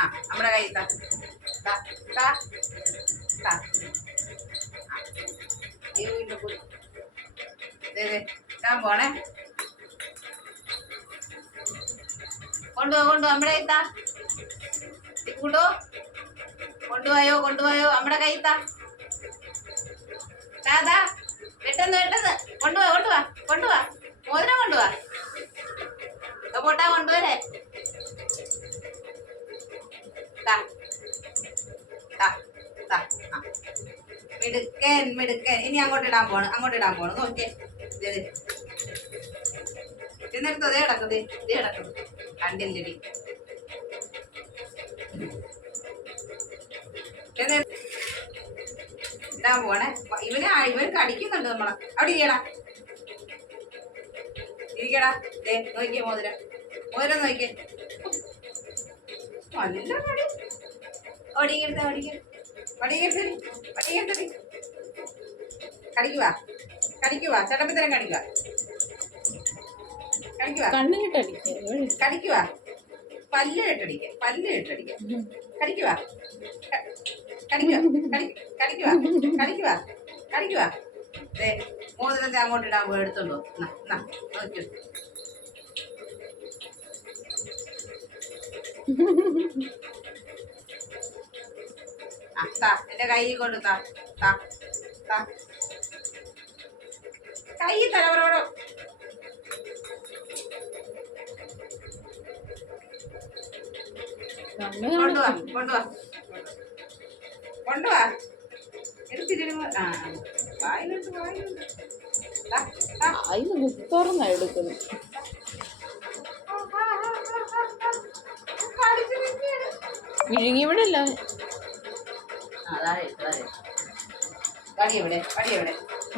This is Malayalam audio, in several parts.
ആ നമ്മുടെ കൈ താ താ താ താ വീണ്ടും പോയി ഇടാൻ പോണേ. കൊണ്ടുപോ നമ്മുടെ കൈ താ കൂട്ടോ. കൊണ്ടുപോയോ നമ്മുടെ കൈ താ താ പെട്ടെന്ന് കൊണ്ടുപോവാ മോതിരം കൊണ്ടുപോവാ പോട്ടാ കൊണ്ടുവരേ. മിടുക്കൻ ഇനി അങ്ങോട്ട് ഇടാൻ പോണ് നോക്കിയേ. ചെന്നെടുത്തോ ദേ കിടക്കുന്നു കണ്ടില്ലടി. ഇടാൻ പോണേ. ഇവൻ കടിക്കുന്നുണ്ട് നമ്മളെ. അവിടെ ഇരിക്കടാ ദേ നോക്കിയേ മോതിരം നോക്കിയേ. നല്ല പടി. കടിക്കുവാ ചട്ടപ്പിത്തരം കടിക്കുവാ പല്ലിട്ടടിക്കുക കടിക്കുവാ. മോതിരത്തെ അങ്ങോട്ട് ഇടാൻ പോയി എടുത്തോണ്ടോ. നോക്കൂ എന്റെ കൈ കൊണ്ട് കൈ തലവരോടോ. കൊണ്ടുവാ എടുത്തിരുന്നു. എടുക്കുന്നു. വിഴുങ്ങിവിടല്ല.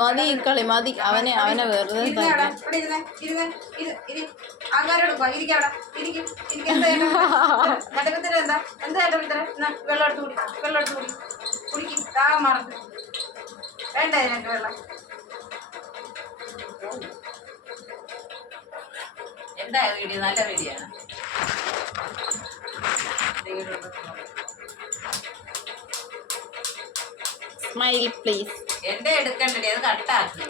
മതി കളി മതി. അവനെ വെറുതെ വേണ്ട ഇതിനൊക്കെ വെള്ളം. എന്താ വീഡിയോ? നല്ല വീഡിയോ ആണ്. Smile please. എന്റെ എടുക്കണ്ടേ, അത് കട്ടാക്കി.